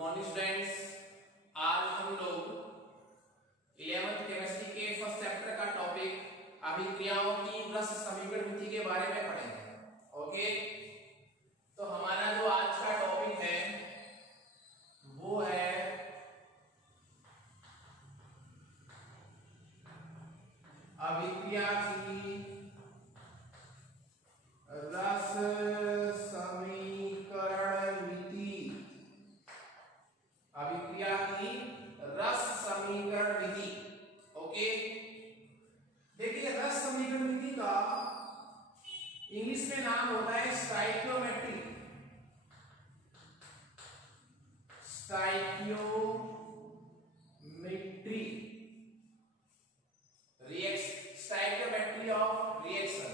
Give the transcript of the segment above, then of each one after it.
Morning students, आज हम लोग 11th केमिस्ट्री के फर्स्ट चैप्टर का टॉपिक अभिक्रियाओं की रस समीकरण विधि के बारे में पढ़ेंगे। ओके, तो हमारा जो आज का टॉपिक है वो है अभिक्रिया की रस समीकरण विधि। अभिक्रिया की रस समीकरण विधि। ओके, देखिए रस समीकरण विधि का इंग्लिश में नाम होता है स्टाइकियोमेट्री। Stoichiometry of reaction.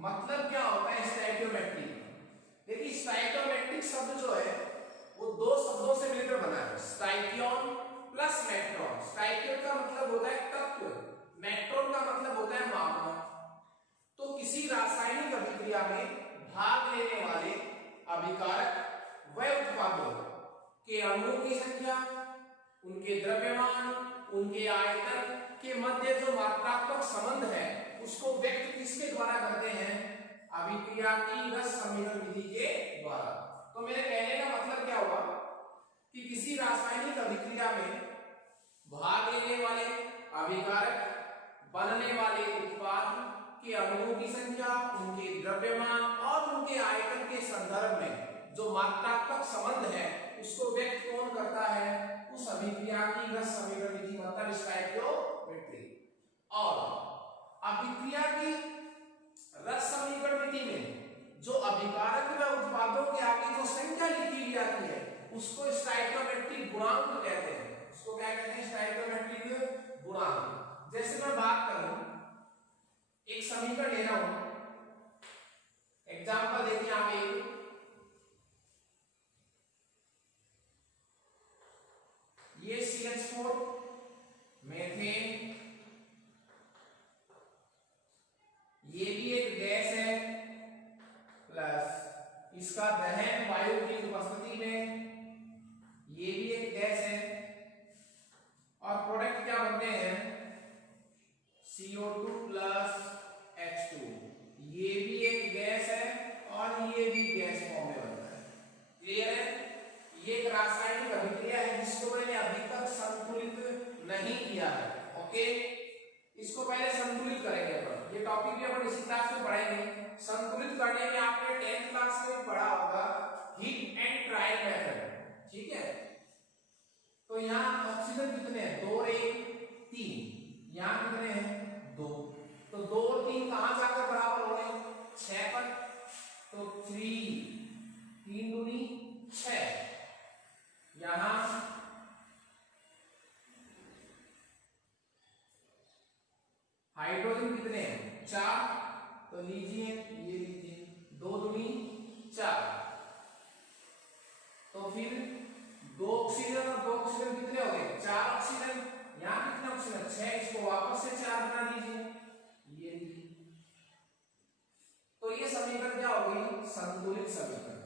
मतलब क्या होता है स्टाइकियोमेट्री? देखिए स्टाइकियोमेट्रिक शब्द जो है वो दो शब्दों से मिलकर बना है, स्टाइकियोन प्लस मैट्रॉन। स्टाइकियोन का मतलब होता है तत्व, मैट्रॉन का मतलब होता है मापना। तो किसी रासायनिक अभिक्रिया में भाग लेने वाले अभिकारक व उत्पादों के अणुओं की संख्या, उनके द्रव्यमान, उनके आयतन के मध्य जो मात्रात्मक संबंध है उसको व्यक्त किसके द्वारा करते हैं? अभिक्रिया की रस समीकरण विधि के द्वारा। तो मेरे कहने का मतलब क्या हुआ कि किसी रासायनिक अभिक्रिया में भाग लेने वाले अभिकारक बनने वाले उत्पाद के अणुओं की संख्या, उनके द्रव्यमान और उनके आयतन के संदर्भ में जो मात्रात्मक संबंध है उसको व्यक्त कौन करता है? उस अभिक्रिया की रस समीकरण विधि, मतलब स्टाइकियोमेट्री। और अभिक्रिया की रस समीकरण विधि में जो अभिकारक व उत्पादों के आगे जो संख्या लिखी जाती है उसको स्टाइकियोमेट्रिक गुणांक कहते हैं। उसको क्या कहते हैं? स्टाइकियोमेट्रिक गुणांक। जैसे मैं बात करूं, एक समीकरण ले रहा हूं, एग्जांपल देखिए आप एक, ये CH4 मेथेन, ये भी एक गैस है, प्लस इसका दहन वायु की उपस्थिति में ये भी एक गैस है, और प्रोडक्ट क्या बनते हैं? CO2 plus H2। ये भी एक गैस है और ये भी गैस फॉर्म में बनता है। क्लियर है? ये एक रासायनिक अभिक्रिया है जिसको मैंने अभी तक संतुलित नहीं किया है। ओके, इसको पहले संतुलित करेंगे अपन। ये टॉपिक भी अपन इसी क्लास में पढ़ेंगे। संतुलित करने में आपने 10th क्लास में पढ़ा होगा हीट एंड ट्रायल मेथड। ठीक है, तो यहाँ ऑक्सीजन कितने हैं? 2 और 1 3। यहाँ कितने हैं? 2। तो 2 और 3 कहां जाकर बराबर हो गए? 6 पर। तो 3 दूनी 6। यहां हाइड्रोजन कितने हैं? 4। तो लीजिए, ये लीजिए, 2 दूनी 4। तो फिर 2 ऑक्सीजन और 2 ऑक्सीजन कितने हो गए? 4 ऑक्सीजन। यहां कितने ऑक्सीजन? 6। इसको वापस से 4 बना दीजिए, ये लीजिए। तो ये समीकरण क्या हो गई? संतुलित समीकरण।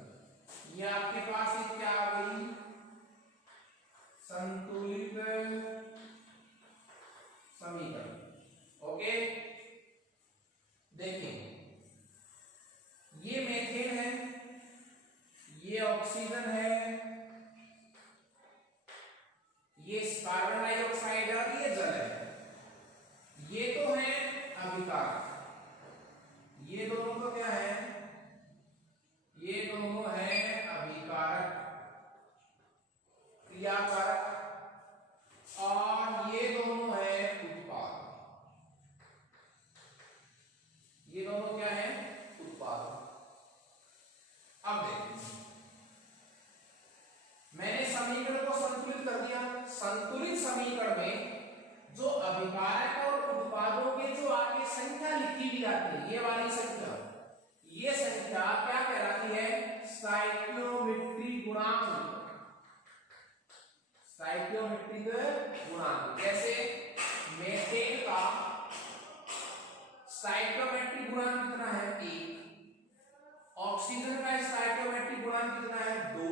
ये आपके पास एक क्या आ गई? संतुलित समीकरण। ओके, देखिए ये मेथेन है, ये ऑक्सीजन है, ये कार्बन डाइऑक्साइड है और ये जल है। ये तो है अभिकारक। ये दोनों तो क्या है? ये दोनों है अभिकारक, क्रियाकारक, और ये दोनों है उत्पाद। ये दोनों क्या है? उत्पाद। अब देखिए, मैंने समीकरण को संतुलित कर दिया। संतुलित समीकरण में जो अभिकारक और उत्पादों के जो आगे संख्या लिखी भी जाती है, ये वाली संख्या, ये संख्या क्या कहलाती है? स्टाइकियोमेट्रिक गुणांक। स्टाइकियोमेट्रिक गुणांक। जैसे मेथेन का स्टाइकियोमेट्रिक गुणांक कितना है? 1। ऑक्सीजन का स्टाइकियोमेट्रिक गुणांक कितना है? 2।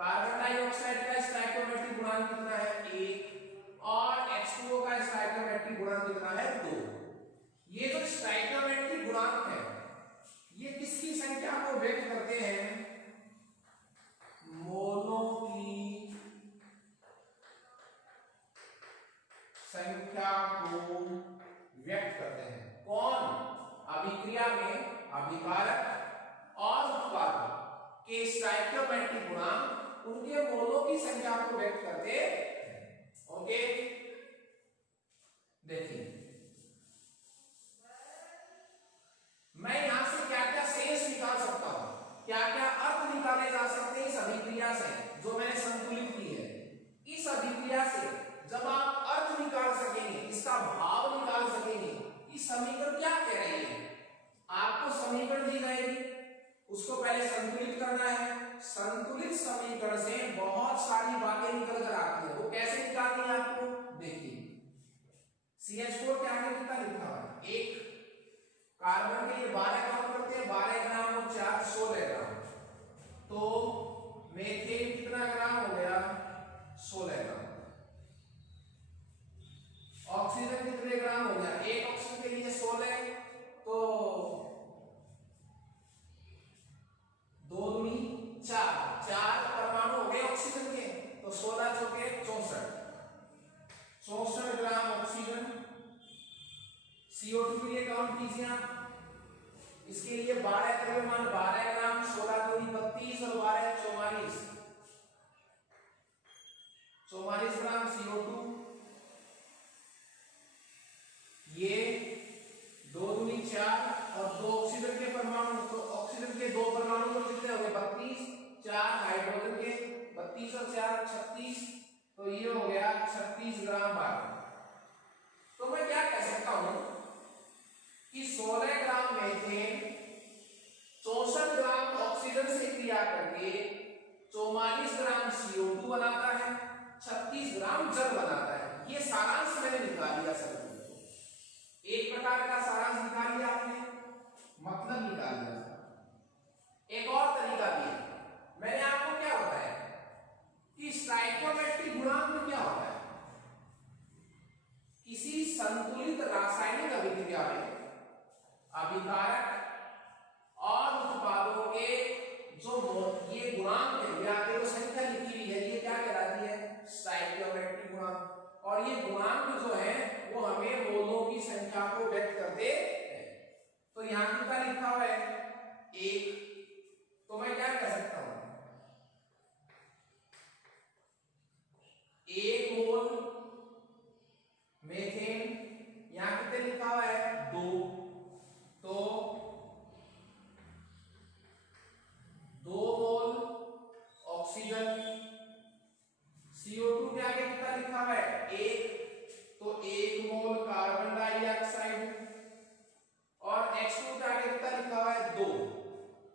कार्बन डाइऑक्साइड का स्टोइकियोमेट्रिक गुणांक कितना है 1 और H2O का स्टोइकियोमेट्रिक गुणांक कितना है 2। ये जो स्टोइकियोमेट्रिक गुणांक है ये किसकी संख्या को व्यक्त करते हैं, मोलों की संख्या को व्यक्त करते हैं। कौन, अभिक्रिया में अभिकारक और उत्पादक के स्टोइकियोमेट्रिक गुणांक उनके मोलों की संख्या को व्यक्त करते हैं। ओके, देखिए मैं यहां से क्या क्या शेष निकाल सकता हूं, क्या क्या अर्थ निकाले जा सकते हैं इस अभिक्रिया से जो मैंने संतुलित की है। इस अभिक्रिया से जब आप अर्थ निकाल सकेंगे, इसका भाव निकाल सकेंगे, इस समीकरण क्या कह रही है, आपको समीकरण दी जाएगी, उसको पहले संतुलित करना है। संतुलित समीकरण से बहुत सारी बातें निकल कर आती है, वो कैसे निकालनी है आपको देखिए। CH4 के आगे कितना लिखा हुआ है 1, कार्बन के लिए 12 काम करते हैं, 12 ग्राम और 4 16 ग्राम, तो मीथेन कितना ग्राम हो गया 16 ग्राम। ऑक्सीजन कितने ग्राम हो गया, एक ऑक्सीजन के लिए 16, तो 2 दूनी 4 परमाणु हो गए ऑक्सीजन के, तो 16 चौके 64 ग्राम ऑक्सीजन। CO2 के लिए काउंट कीजिए आप, इसके लिए 12 द्रव्यमान 12 ग्राम, 16 दूनी 32 और 12 44 ग्राम CO2। ये 2 दूनी 4 और 2 ऑक्सीजन के परमाणु, तो ऑक्सीजन के 2 परमाणु तो कितने हो गए 32, 4 हाइड्रोजन के 32 और 4 36, तो ये हो गया 36 ग्राम बार। तो मैं क्या कह सकता हूं कि 16 ग्राम मीथेन 64 ग्राम ऑक्सीजन से क्रिया करके 44 ग्राम CO2 बनाता है, 36 ग्राम जल बनाता है। ये सारांश मैंने निकाल लिया सर, एक प्रकार का सारांश निकाल लिया आपने, मतलब निकाल लिया। एक और तरीका भी है, मैंने आपको क्या बताया कि स्टोइकियोमेट्रिक गुणांक क्या होता है, किसी संतुलित रासायनिक अभिक्रिया में अभिकारक और उत्पादों के जो ये गुणांक है, यहाँ पे जो संख्या लिखी हुई है, ये क्या कहलाती है स्टोइकियोमेट्रिक गुणांक। और ये गुणांक जो है वो हमें मोलों की संख्या को व्यक्त करते हैं। तो यहां कितना लिखा हुआ है 1, तो मैं क्या कह सकता हूं 1 मोल मीथेन, यहां कितने लिखा हुआ है 2, तो 2 मोल ऑक्सीजन। CO2 के आगे कितना लिखा हुआ है 1, तो 1 मोल कार्बन डाइऑक्साइड, और H2 के आगे कितना लिखा हुआ है 2,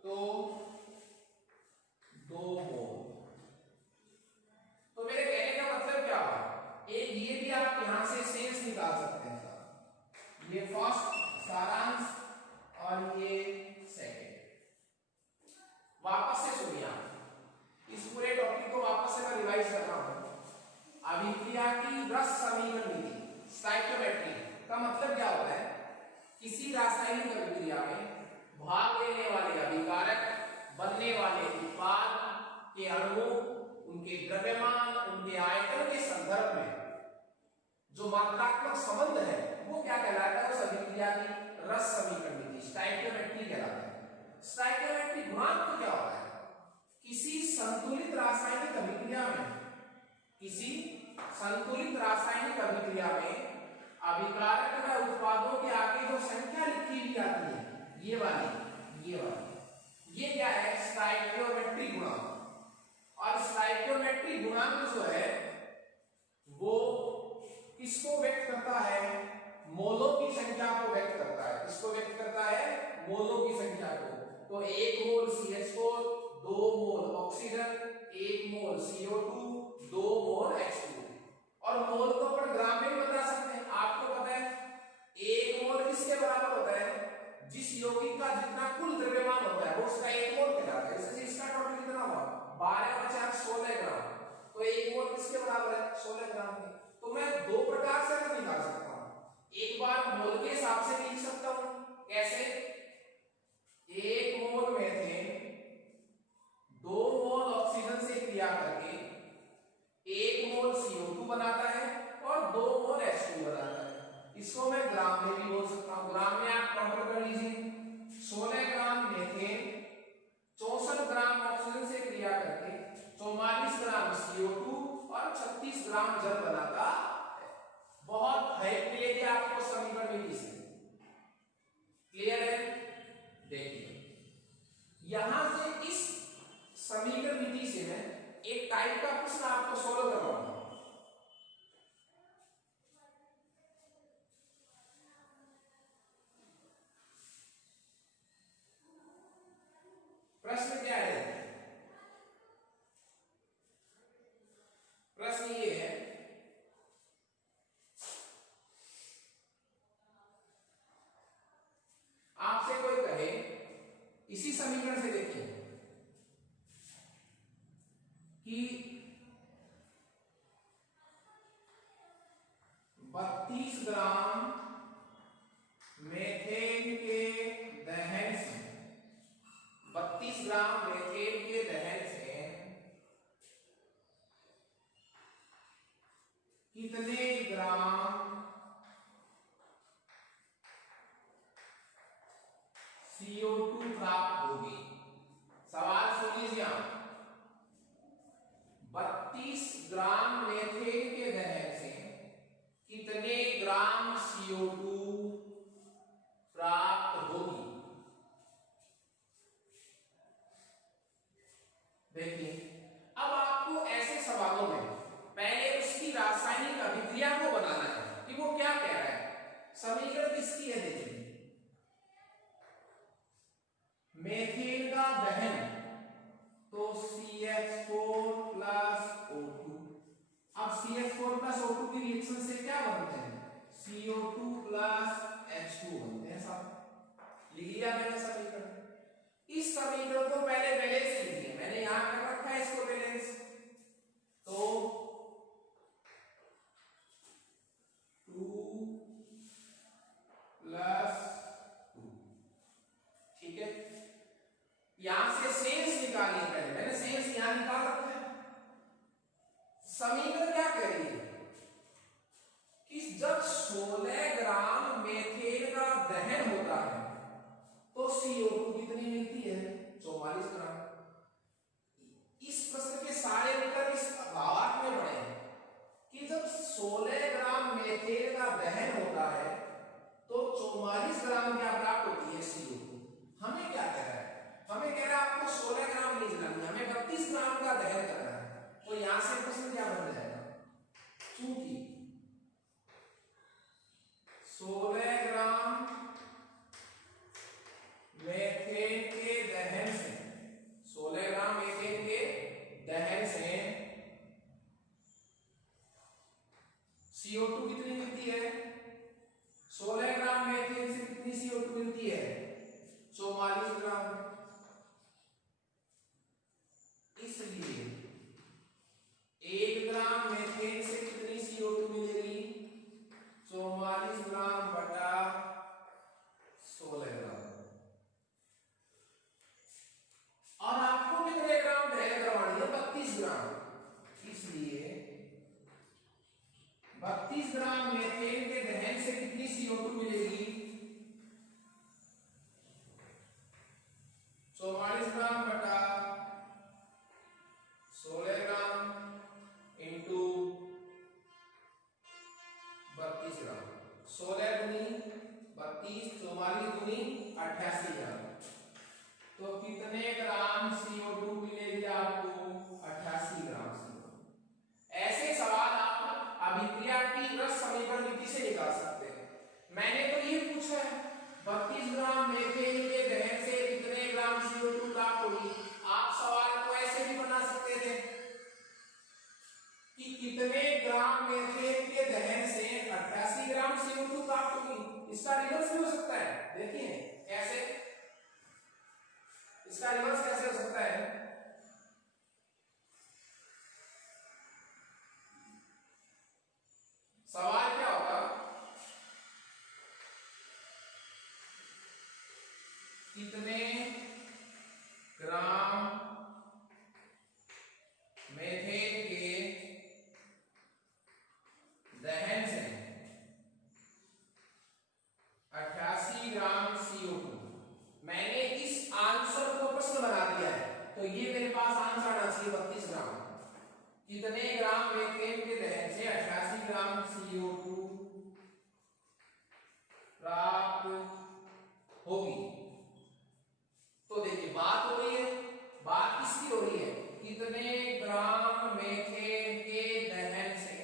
तो 2 मोल। तो मेरे कहने का मतलब क्या हुआ, एक ये भी आप यहां से शेष निकाल सकते हैं सर, ये फर्स्ट सारांश और ये सेकंड। वापस से सुनिए आप, इस पूरे टॉपिक को वापस से मैं रिवाइज कर रहा हूं। अभिक्रिया की रस समीकरण विधि स्टोइकियोमेट्री का मतलब क्या होता है, किसी रासायनिक अभिक्रिया में भाग लेने वाले अभिकारक बनने वाले उत्पाद के अणु, उनके द्रव्यमान, उनके आयतन के संदर्भ में जो मात्रात्मक संबंध है वो क्या कहलाता है, उस अभिक्रिया की रस समीकरण विधि स्टोइकियोमेट्री कहलाता है। स्टोइकियोमेट्री गुणांक क्या होता है, किसी संतुलित रासायनिक अभिक्रिया में, किसी संतुलित रासायनिक अभिक्रिया में अभिकारक व उत्पादों के आगे जो संख्या लिखी हुई आती है, ये वाली, ये क्या है स्टोइकियोमेट्रिक गुणांक। और स्टोइकियोमेट्रिक गुणांक जो है वो किसको व्यक्त करता है, मोलों की संख्या को व्यक्त करता है। किसको व्यक्त करता है, मोलों की संख्या को। तो 1 मोल CH4, 2 मोल ऑक्सीजन, 1 मोल CO2, 2 मोल H2। और मोल को अपन ग्राम में भी बता सकते हैं। आपको पता है 1 मोल किसके बराबर होता है, जिस यौगिक का जितना कुल द्रव्यमान होता है वो उसका 1 मोल कहलाता है। इससे इसका टोटल कितना हुआ 12 और 4 16 1 मोल किसके बराबर है 16 ग्राम के। तो मैं दो प्रकार से निकाल सकता हूं, एक बार मोल के हिसाब से लिख सकता हूं, कैसे 1 मोल मीथेन 2 मोल ऑक्सीजन से क्रिया करके 1 मोल CO2 बनाता है और 2 मोल H2 बनाता है। इसको मैं ग्राम में भी बोल सकता हूं। ग्राम में आप काउंट कर लीजिए, 16 ग्राम मीथेन 64 ग्राम ऑक्सीजन से क्रिया करके 44 ग्राम CO2 और 36 ग्राम जल बनाता है। बहुत हेल्प मिलेगी आपको समीकरण विधि से। क्लियर है? देखिए यहां से इस समीकरण विधि से मैं एक टाइप का प्रश्न आपको सॉल्व करवाऊंगा। प्रश्न क्या है? प्रश्न ये है, आपसे कोई कहे इसी समीकरण से देखिए कि 32 ग्राम मीथेन के दहन से 32 ग्राम मीथेन के दहन से कितने ग्राम CO2 प्राप्त होगी। सवाल सुन लीजिए आप, 32 ग्राम मीथेन के दहन से कितने ग्राम CO2 प्राप्त होगी। देखिए अब आपको ऐसे सवालों में पहले उसकी रासायनिक अभिक्रिया को बनाना है कि वो क्या कह रहा है। समीकरण किसकी है? देखिए मीथेन का दहन तो CH4 प्लस O2। अब CH4 प्लस O2 की रिएक्शन से क्या बनते हैं? CO2 प्लस H2 बनते हैं। साहब लिख लिया मैंने समीकरण। इस समीकरण को पहले बैलेंस लीजिए, मैंने यहां कर रखा है इसको बैलेंस। तो 2 प्लस 2, ठीक है। यहां से शेष निकालिए, पहले मैंने शेष यहां निकाल रखा है। समीकरण क्या कह रही है कि जब 16 ग्राम मीथेन का दहन होता है तो CO2 कितनी मिलती है? 44 ग्राम। इस प्रश्न के सारे उत्तर इस भावार्थ में पड़े हैं कि जब 16 ग्राम मीथेन का दहन होता है तो 44 ग्राम क्या प्राप्त होती है? CO2। हमें क्या कह रहा है? हमें कह रहा है आपको 16 ग्राम नहीं जलानी, हमें 32 ग्राम का दहन करना है। तो यहां से प्रश्न क्या बन जाएगा? चूंकि 16 ग्राम मीथेन के दहन से 16 ग्राम मीथेन के दहन से CO2 कितनी मिलती है? 16 ग्राम मीथेन से कितनी CO2 मिलती है? 44 ग्राम। इसलिए 1 ग्राम मीथेन से कितनी CO2 मिलेगी? 44 ग्राम बटा 16 ग्राम। और आपको कितने ग्राम दहन करवानी है? 32 ग्राम। इसलिए 32 ग्राम मीथेन के दहन से कितनी CO2 मिलेगी? 44 ग्राम बटा 16 ग्राम इंटू 32 ग्राम। 16 दूनी 32, 44 दूनी 88 ग्राम। तो कितने ग्राम CO2 मिलेगी आपको? 88 ग्राम CO2। ऐसे सवाल आप अभिक्रिया की रस समीकरण विधि से निकाल सकते हैं। मैंने तो ये पूछा है 32 ग्राम मीथेन के दहन से कितने ग्राम CO2 प्राप्त होगी। आप सवाल को ऐसे भी बना सकते थे कि कितने ग्राम मीथेन के दहन से 88 ग्राम CO2 प्राप्त होगी। इसका रिवर्स भी हो सकता है। देखिए कैसे, इसका रिवर्स कैसे हो सकता है? मेथेन के दहन से 88 ग्राम CO2। मैंने इस आंसर को प्रश्न बना दिया है, तो ये मेरे पास आंसर आना चाहिए 32 ग्राम। कितने ग्राम मेथेन के दहन से 88 ग्राम CO2 प्राप्त होगी? तो देखिए बात हो रही है, बात किसकी हो रही है? कितने ग्राम मेथेन के दहन से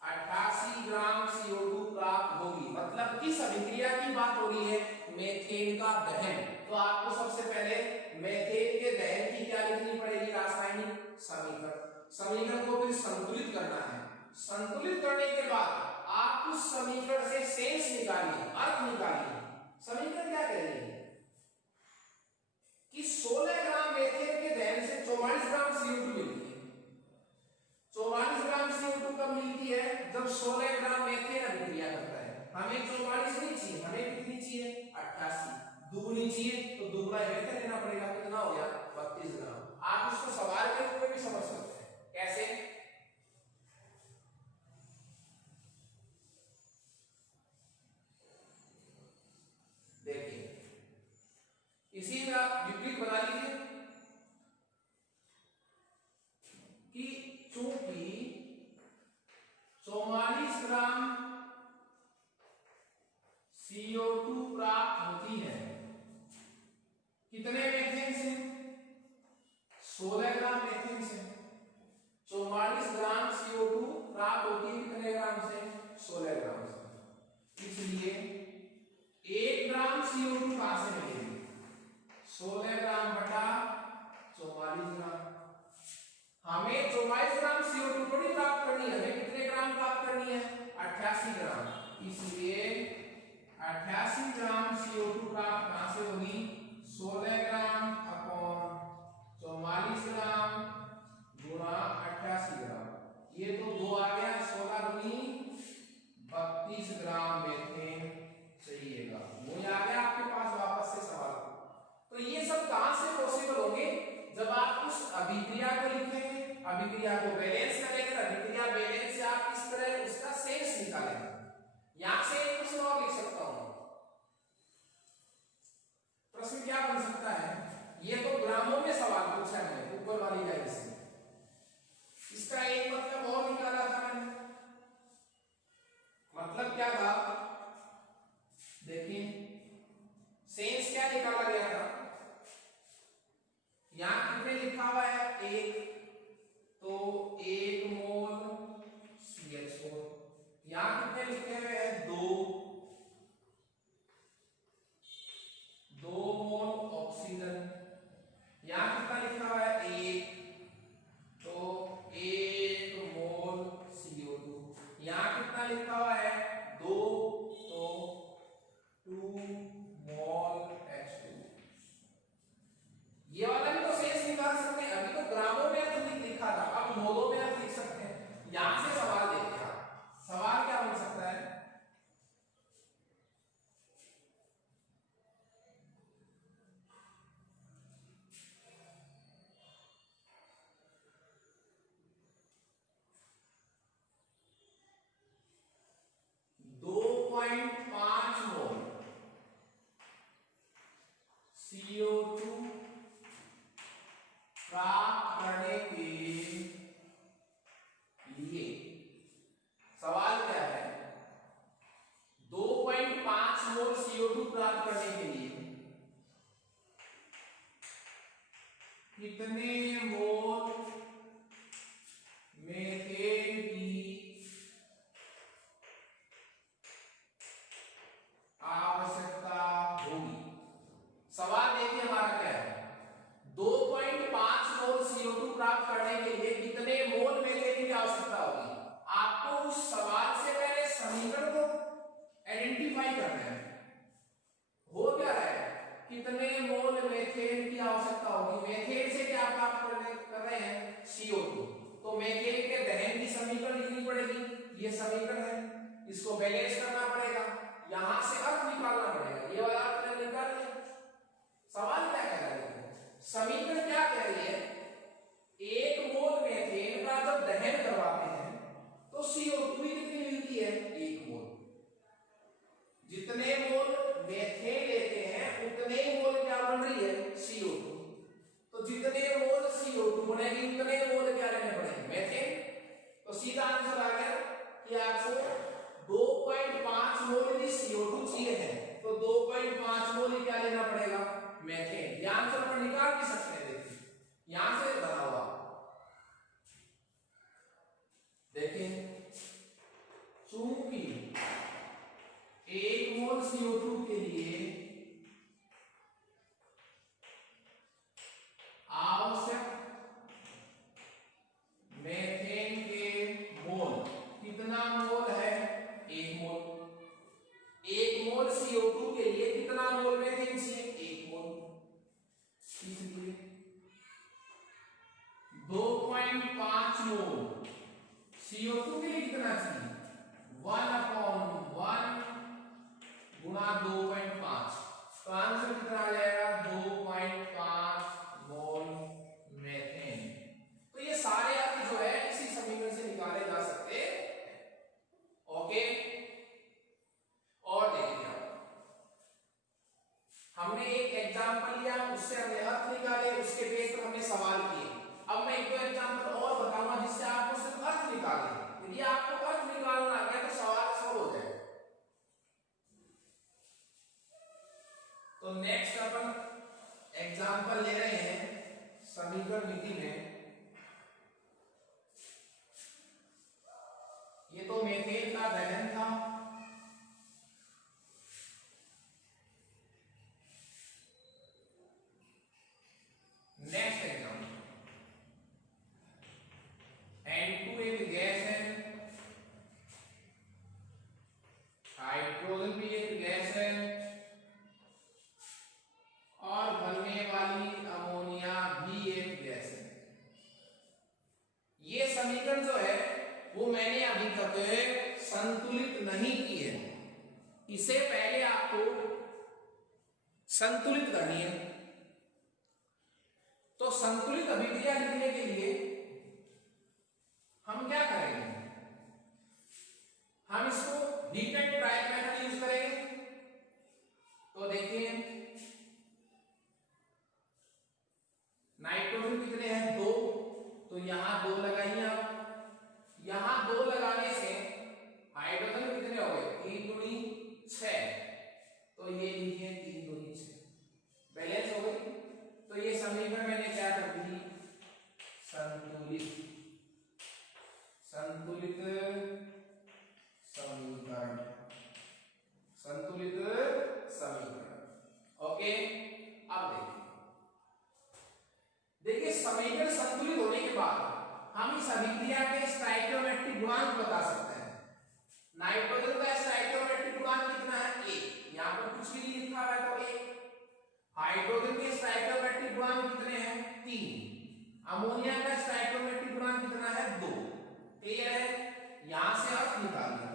88 ग्राम CO2 प्राप्त होगी, मतलब किस अभिक्रिया की बात हो रही है? मेथेन का दहन। तो आपको सबसे पहले मेथेन के दहन की क्या लिखनी पड़ेगी? रासायनिक समीकरण। समीकरण को फिर संतुलित करना है। संतुलित करने के बाद आप उस समीकरण से शेष निकालिए, अर्थ निकालिए। समीकरण क्या कह रही है कि 16 ग्राम मेथेन के दहन से 44 ग्राम CO2 मिलती है। 44 ग्राम CO2 कब मिलती है? जब 16 ग्राम मेथेन अभिक्रिया करता है। हमें 44 नहीं चाहिए, हमें कितनी चाहिए? 88। दुगुनी चाहिए तो दुगुना मेथेन लेना पड़ेगा। कितना हो गया? 32 ग्राम। आप इसको सवाल के रूप में भी समझ सकते हैं। कैसे? देखिए इसी का विपरीत बना लीजिए कि चूंकि 44 ग्राम CO2 प्राप्त होती है कितने मेथेन से? 16 ग्राम मेथेन से। 44 ग्राम CO2 प्राप्त होती है कितने ग्राम से? 16 ग्राम से। इसलिए 1 ग्राम CO2 कहां से मिलेगी? 16 ग्राम बटा 44 ग्राम। हमें 44 ग्राम CO2 थोड़ी प्राप्त करनी है, हमें कितने ग्राम प्राप्त करनी है? 88 ग्राम। इसलिए 88 ग्राम CO2 प्राप्त कहां से होगी? 16 ग्राम अपॉन 44 ग्राम गुणा 88 ग्राम। ये तो 2 आ गया, 16 दूनी 32 ग्राम मेथेन चाहिएगा। वो आ गया आपके पास वापस से सवाल। तो ये सब कहां से पॉसिबल होंगे? जब आप उस अभिक्रिया को लिखेंगे, अभिक्रिया को बैलेंस करेंगे, अभिक्रिया बैलेंस से आप इस तरह उसका शेष निकालेंगे। यहां से एक प्रश्न और लिख सकता हूं। प्रश्न क्या बन सकता है? ये तो ग्रामों में सवाल पूछा है ऊपर वाली लाइन से। इसका एक मतलब और निकाला था मैंने। मतलब क्या था? देखिए शेष क्या निकाला गया था? यहां कितने लिखा हुआ है? 1, तो 1 मोल CH4। यहां कितने लिखे हुए हैं? 2 मोल ऑक्सीजन। यहां कितना लिखा हुआ है? 1, तो 1 मोल CO2। यहां कितना लिखा हुआ है? 2, तो 2 मोल H2। ये वाला भी तो शेष निकाल सकते हैं। अभी तो ग्रामों में अर्थ लिखा था, अब मोलों में अर्थ लिख सकते हैं। यहां से सवाल देखिए, सवाल क्या बन सकता है? CO2 प्राप्त करने के लिए सवाल क्या है? 2.5 मोल CO2 प्राप्त करने के लिए कितने मोल मेथेन की आवश्यकता होगी? सवाल देखिए हमारा क्या है? 2.5 मोल CO2 प्राप्त करने के लिए कितने मोल मेथेन की आवश्यकता होगी? आपको उस सवाल से पहले समीकरण को आइडेंटिफाई करना है। हो क्या रहा है? कितने मोल मेथेन की आवश्यकता होगी? मेथेन से क्या प्राप्त कर रहे हैं? CO2। तो मेथेन के दहन की समीकरण लिखनी पड़ेगी। ये समीकरण है, इसको बैलेंस करना पड़ेगा, यहां से अर्थ निकालना पड़ेगा। ये वाला अर्थ निकाल लिया। सवाल क्या कह रहा है? समीकरण क्या कह रही है? 1 मोल इनका जब दहन करवाते हैं तो CO2 कितनी मिलती है? 1 मोल। जितने मोल मेथेन लेते हैं उतने ही मोल क्या बन रही है? CO2। तो जितने मोल CO2 बनेगी उतने मोल क्या लेने पड़ेंगे? मेथेन। तो सीधा आंसर आ गया कि आपको 2.5 मोल की CO2 चाहिए है, तो 2.5 मोल ही क्या लेना पड़ेगा? मेथेन। ये आंसर पर निकाल भी सकते हैं। देखिए यहां से बना हुआ, देखिए चूंकि 1 मोल CO2 के लिए आवश्यक मेथेन के मोल, कितना मोल है? 1 मोल। 1 मोल CO2 के लिए कितना मोल मेथेन चाहिए? 1 मोल। इसलिए 2.5 मोल CO2 के लिए कितना चाहिए? 1/1 गुणा 2.5। तो आंसर कितना आ जाएगा? 2.5 मोल मेथेन। तो ये सारे आपके जो है इसी समीकरण से निकाले जा सकते हैं। ओके, और देखिए हमने एक एग्जांपल लिया, उससे हमने अर्थ निकाले, उसके बेस पर हमने सवाल किए। अब मैं एक दो एग्जांपल और बताऊंगा जिससे आपको सिर्फ अर्थ निकालना। यदि आपको अर्थ निकालना आ गया तो सवाल सॉल्व हो जाएगा। तो नेक्स्ट अपन एग्जांपल ले रहे हैं समीकरण विधि में। ये तो मेथेन का दहन था। नेक्स्ट एग्जांपल, N2 एक गैस है, हाइड्रोजन भी एक गैस है, और बनने वाली अमोनिया भी एक गैस है। ये समीकरण जो है वो मैंने अभी तक संतुलित नहीं की है। इसे पहले आपको संतुलित करनी है। तो संतुलित अभिक्रिया लिखने के लिए हम क्या करेंगे? हम इसको heat and trial method use करेंगे। तो देखिए नाइट्रोजन कितने हैं? 2। तो यहां 2 लगाइए आप। यहां 2 लगाने से हाइड्रोजन कितने हो गए? 3 दूनी 6। तो ये लीजिए 3 दूनी 6, बैलेंस हो गई। तो ये समीकरण मैंने क्या कर दी? संतुलित संतुलित समीकरण, संतुलित समीकरण। ओके, अब देखिए समीकरण संतुलित होने के बाद हम इस अभिक्रिया के स्टोइकियोमेट्रिक गुणांक बता सकते हैं। नाइट्रोजन का स्टोइकियोमेट्रिक गुणांक कितना है? 1। यहां पर कुछ भी नहीं लिखा हुआ है तो 1। हाइड्रोजन के स्टोइकियोमेट्रिक गुणांक कितने हैं? 3। अमोनिया का स्टोइकियोमेट्रिक गुणांक कितना है? 2। क्लियर है? यहां से अर्थ निकाल लिया।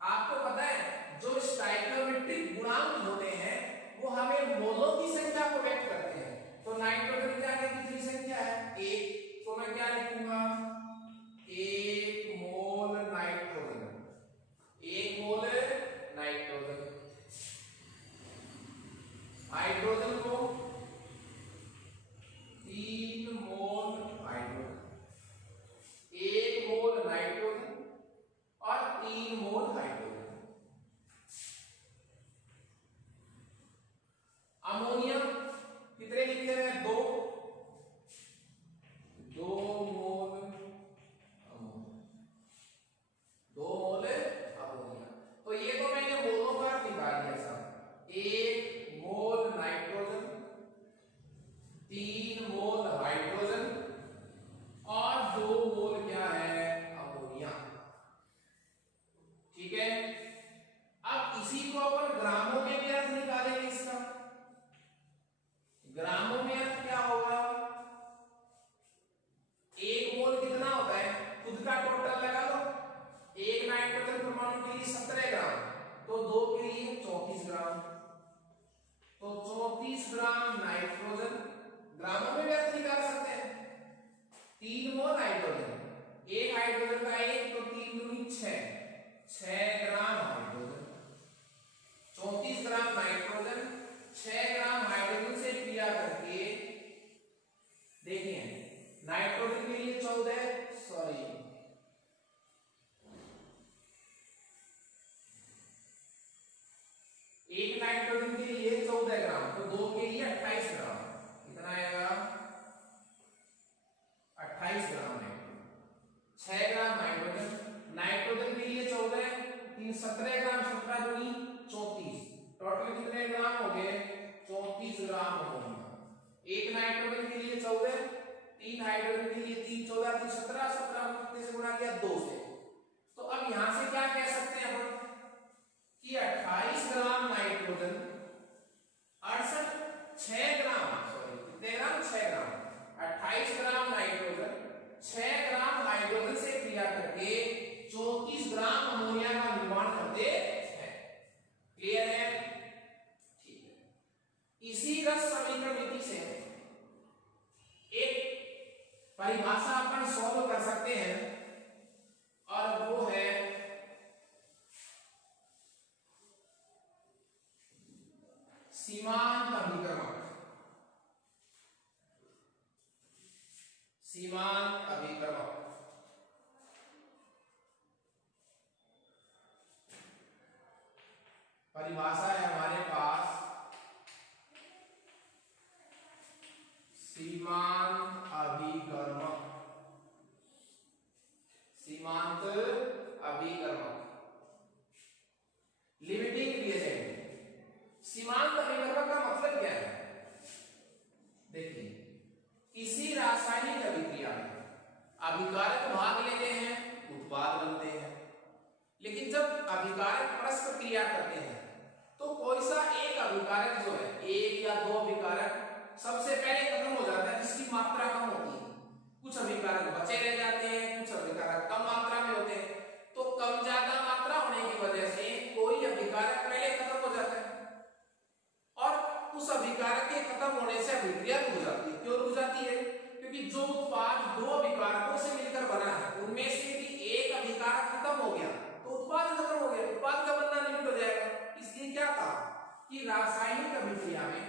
आपको पता है जो स्टोइकियोमेट्रिक गुणांक होते हैं वो हमें मोलों की संख्या को व्यक्त करते हैं। तो नाइट्रोजन क्या है? कितनी संख्या है? 1। तो मैं क्या लिखूंगा? 1 mole nitrogen. 1 mole nitrogen. Hydrogen को 3 मोल हाइड्रोजन। 1 मोल नाइट्रोजन और 3 मोल हाइड्रोजन। अमोनिया कितने लिखे हैं? 2। 2 मोल अमोनिया। 2 मोल अमोनिया। तो ये तो मैंने मोलों का निकाल दिया सब। 1 मोल नाइट्रोजन, 3 मोल हाइड्रोजन और 2 मोल क्या है? अमोनिया। ठीक है, अब इसी को अपन ग्रामों में भी अर्थ निकालेंगे। इसका ग्रामों में अर्थ क्या होगा? 1 मोल कितना होता है? खुद का टोटल लगा लो। 1 नाइट्रोजन परमाणु के लिए 17 ग्राम, तो 2 के लिए 34 ग्राम। तो 34 ग्राम नाइट्रोजन, ग्रामों में व्यक्त निकाल सकते हैं। 3 मोल हाइड्रोजन, एक हाइड्रोजन का एक, तो 3 दूनी 6 gram hydrogen, 34 gram nitrogen, 6 gram hydrogen से क्रिया करके देखिए नाइट्रोजन के लिए 14, सॉरी एक नाइट्रोजन के लिए 14 ग्राम, तो 2 के लिए 28 ग्राम, कितना आएगा 28 gram nitrogen, 6 gram nitrogen, nitrogen के लिए 14, 3 17 ग्राम, 17 दूनी 34, टोटल कितने ग्राम हो गए 34 ग्राम हो गए। एक नाइट्रोजन के लिए 14, 3 हाइड्रोजन के लिए 3, 14 3 17, 17 कितने से गुणा किया 2 से, तो अब यहां से क्या कह सकते हैं हम कि 28 ग्राम नाइट्रोजन 6 ग्राम, सॉरी कितने ग्राम 6 ग्राम, 28 ग्राम नाइट्रोजन 6 ग्राम हाइड्रोजन से क्रिया करके 34 ग्राम अमोनिया का निर्माण करते हैं। क्लियर है? ठीक है। इसी रस समीकरण विधि से एक परिभाषा अपन सॉल्व कर सकते हैं और वो है सीमांत अभिकर्मक। सीमांत अभिकर्मक परिभाषा है हमारे पास, सीमांत अभिकर्मक, सीमांत अभिकर्मक लिमिटिंग रिएजेंट। सीमांत अभिकर्मक का मतलब क्या है? देखिए किसी रासायनिक अभिक्रिया में अभिकारक भाग लेते हैं, उत्पाद बनते हैं, लेकिन जब अभिकारक परस्पर क्रिया करते हैं तो कोई सा एक अभिकारक जो है, एक या दो अभिकारक सबसे पहले खत्म हो जाता है जिसकी मात्रा कम होती है, कुछ अभिकारक बचे रह जाते हैं, कुछ अभिकारक कम मात्रा में होते हैं, तो कम ज्यादा मात्रा होने की वजह से कोई अभिकारक पहले खत्म हो जाता है और उस अभिकारक के खत्म होने से अभिक्रिया रुक जाती है। क्यों रुक जाती है? क्योंकि जो उत्पाद दो अभिकारकों से मिलकर बना है उनमें से भी एक अभिकारक खत्म हो गया तो उत्पाद खत्म हो गया, उत्पाद का बनना लिमिट हो जाएगा। इसलिए क्या कहा कि रासायनिक अभिक्रिया में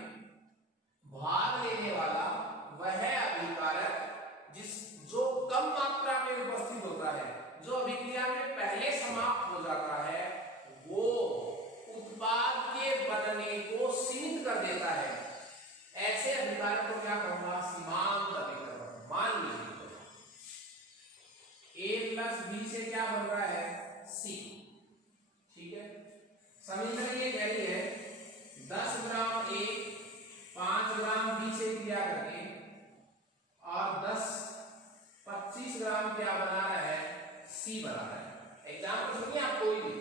भाग लेने वाला वह अभिकारक जो कम मात्रा में उपस्थित होता है, जो अभिक्रिया में पहले समाप्त हो जाता है, वो उत्पाद के बनने को सीमित कर देता है। ऐसे अभिकारक को क्या कहूंगा? सीमांत अभिकर्मक। मान लीजिए A प्लस B से क्या बन रहा है? C। ठीक है, समीकरण ये कह रही है 10 ग्राम A 5 ग्राम B से क्रिया करके और 25 ग्राम क्या बना रहा है? C बना रहा है। एग्जाम्पल सुनिए आप कोई भी,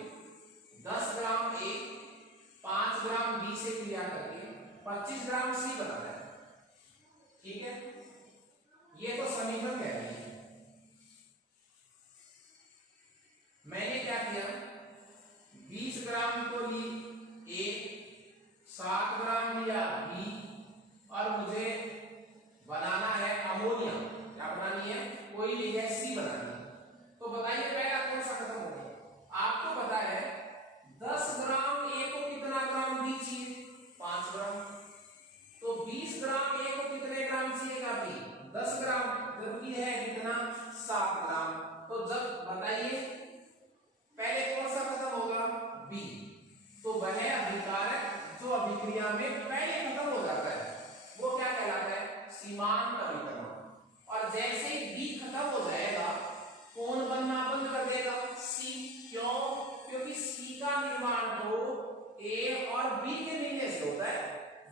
10 ग्राम A 5 ग्राम B से क्रिया करके 25 ग्राम C बना रहा है। ठीक है, ये तो समीकरण कह रही है। मैंने क्या किया, 20 ग्राम को ली A, 7 ग्राम लिया B और मुझे बनाना है अमोनिया। क्या बनानी है? कोई भी गैस C बनानी है। तो बताइए पहला कौन सा खत्म हो गया? आपको पता है 10 ग्राम A को कितना ग्राम B चाहिए? 5 ग्राम। तो 20 ग्राम A को कितने ग्राम चाहिएगा? B 10 ग्राम, जरूरी है कितना? 7 ग्राम। तो जब बताइए पहले कौन सा खत्म होगा? B। तो वह अभिकारक जो अभिक्रिया में पहले खत्म हो जाता है वो क्या कहलाता है? सीमांत अभिकर्मक। और जैसे ही B खत्म हो जाएगा कौन बनना बंद कर देगा? C। क्यों? क्योंकि C का निर्माण तो A और B के मिलने से होता है।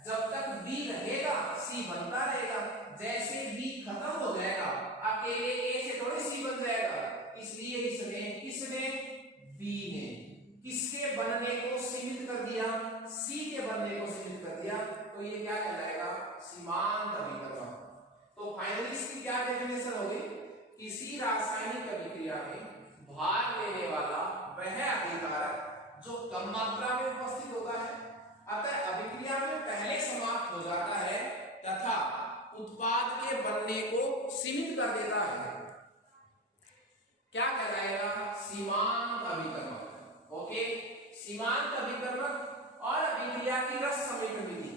जब तक B रहेगा C बनता रहेगा, जैसे B खत्म हो जाएगा अकेले A से थोड़ी C बन जाएगा। इसलिए किसने B ने किसके बनने को सीमित कर दिया? C के बनने को सीमित कर दिया। तो ये क्या कहलाएगा? सीमांत अभिकर्मक। तो फाइनली इसकी क्या डेफिनेशन होगी? किसी रासायनिक अभिक्रिया में भाग लेने वाला वह अभिकारक जो कम मात्रा में उपस्थित होता है, अतः अभिक्रिया में पहले समाप्त हो जाता है तथा उत्पाद के बनने को सीमित कर देता है। सीमांत अभिकर्मक। ओके, सीमांत अभिकर्मक और अभिक्रिया की रस समीकरण विधि